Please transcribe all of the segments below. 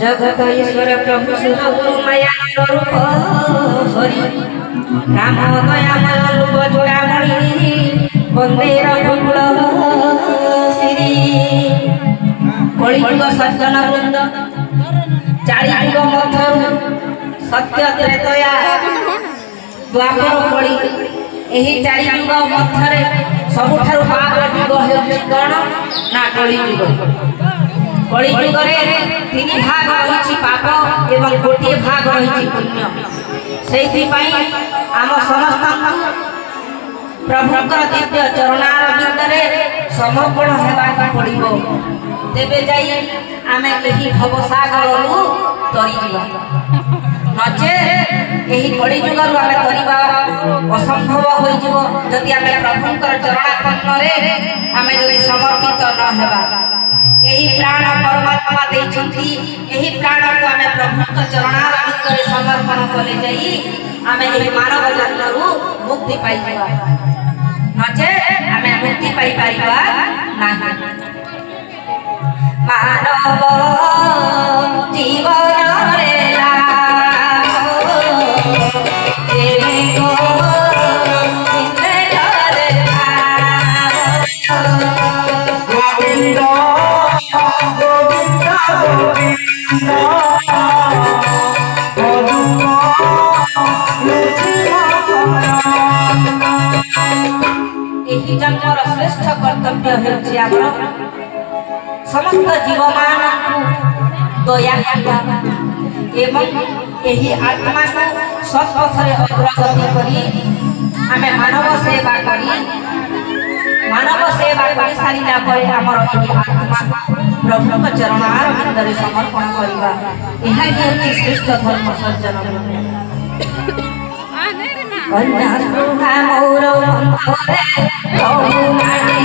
जगत ईश्वर प्रभु सुरगुरु माया रूप हरि राम दयामय रूप जोड़ामणि वंदे रघुकुल श्री कलियुग सज्जन वृंद चारि युग मध्यरु सत्य त्रेतया द्वापर कली एही चारि युग मध्यरे सबुठारु पाप युग हेउछि कोन ना कलियुग कलियुग रे तीन भाग रही पाप एवं गोटे भाग रही पुण्य से आम समस्त प्रभुकर दिव्य चरणारविंद समर्पण होगा पड़ो तेबे जाई आमे एही भवसागर तरीजा नचे एही कलियुग आमे तरीबा असंभव होइजिवो जदि आमे प्रभुकर चरणारविंद आमे जदि समर्पित न हेबा एही प्राण परमात्मा देछंती एही प्राण को आमे प्रभु चरणारविंद रे समर्पण कले जाई आमे एही मानव जन्मरु मुक्ति पाइबा नचे आमे मुक्ति पाइ पारिबा नाही मानव जीवन रे जन्मर श्रेष्ठ कर्तव्य हेउछि आमर समस्त जीव मान दया एवं एही आत्मा को सत्पथरे अग्रगति करी आमे मानव सेवा करी सारिला परे आमर एही आत्मा प्रभुक चरणारविंद रे समर्पण करिबा एहा हेउछि श्रेष्ठ धर्म सज्जन कन्या सुहा मोर बंधरे प्रभु माने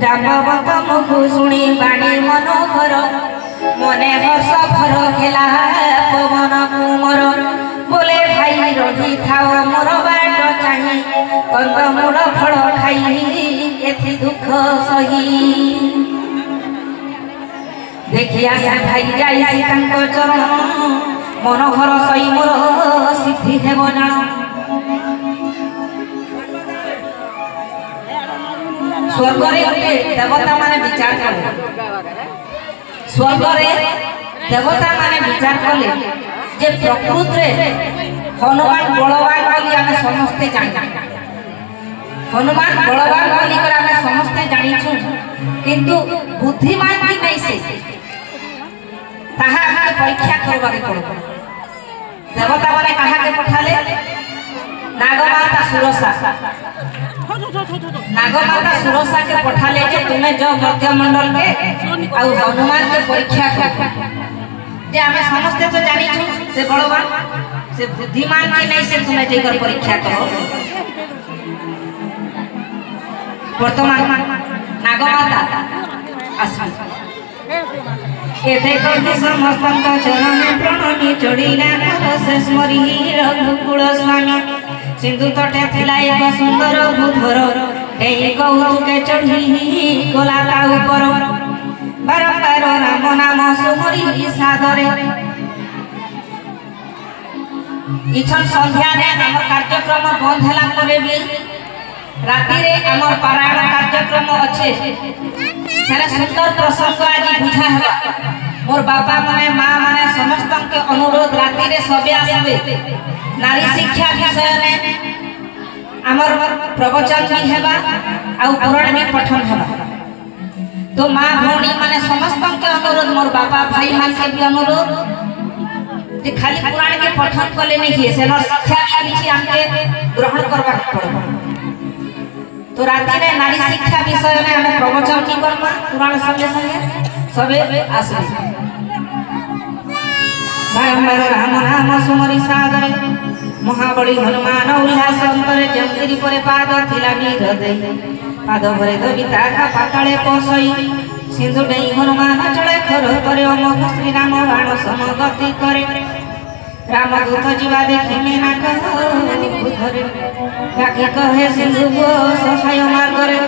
जामवंत मुखु शुणी बाणी मनोहर मने हर्ष भर खेला पवन कुमर बोले भाई रही थाओ मोर बाट चाही कंदमूल फल खाई एथि दुख सही देखिया से भाई जाई तांको चरण मनोहर सई मोर सिद्धि हेब जान स्वर्ग देवता माने विचार कले स्वर्ग देवता माने विचार कले जे प्रकृति रे हनुमान बलवान बोली आमे समस्ते जानि हनुमान बलवान बोली कर आमे समस्ते जानिछु किंतु बुद्धिमान कि नै से ताहा आमे परीक्षा करबाके पड़ो देवता माने कहा के पठाले नागमाता सुरसा के पठाले जे तुम्हें जो मध्य मंडल के आ हनुमान के परीक्षा कर जे हमें समझते तो जानी छु से बड़वान से बुद्धिमान की नहीं से तुम्हें जेकर परीक्षा करो वर्तमान नागमाता आसमान ए देखो समस्त चरण प्रणमी चढ़ीला से स्मरी रघुकुल स्वामी सिंधु तटे थिला एक सुंदर भूधर एई कौतुके चढ़ी गला ता ऊपर बारंबार राम नाम सुमरी सादरे इछन संध्या रे हमर कार्यक्रम बंद हला करे भी राति रे हमर पारायण कार्यक्रम अच्छे सेना सुंदर प्रसंग आज बुझा है मोर बाबा माने मां माने समस्त के अनुरोध राति रे सबे आसबे नारी शिक्षा विषय में हमर प्रवचन भी हेबा आ पुराण भी पठन हेबा तो मां भौणी माने समस्त के अनुरोध मोर बाबा भाई मान के भी अनुरोध जे खाली पुराण के पठन कले नहीं है सेना शिक्षा भी हमके ग्रहण करबा पड़बो तो राति रे नारी शिक्षा विषय में हमें प्रवचन की करबा पुराण संगे संगे सबे आसबे बारंबार राम नाम सुमरी सागरे महाबली हनुमान उल्लास अंतरे जमगिरी परे पाद थिला वीर दे पाद भरे दबिता का पाताले पसई सिंधु डेई हनुमान चढ़े खर करे अमोघ श्री राम बाण समगति करे रामदूत जीवा देखी मेना कह बुधरे बाकी कहे सिंधु सहाय मार्ग करे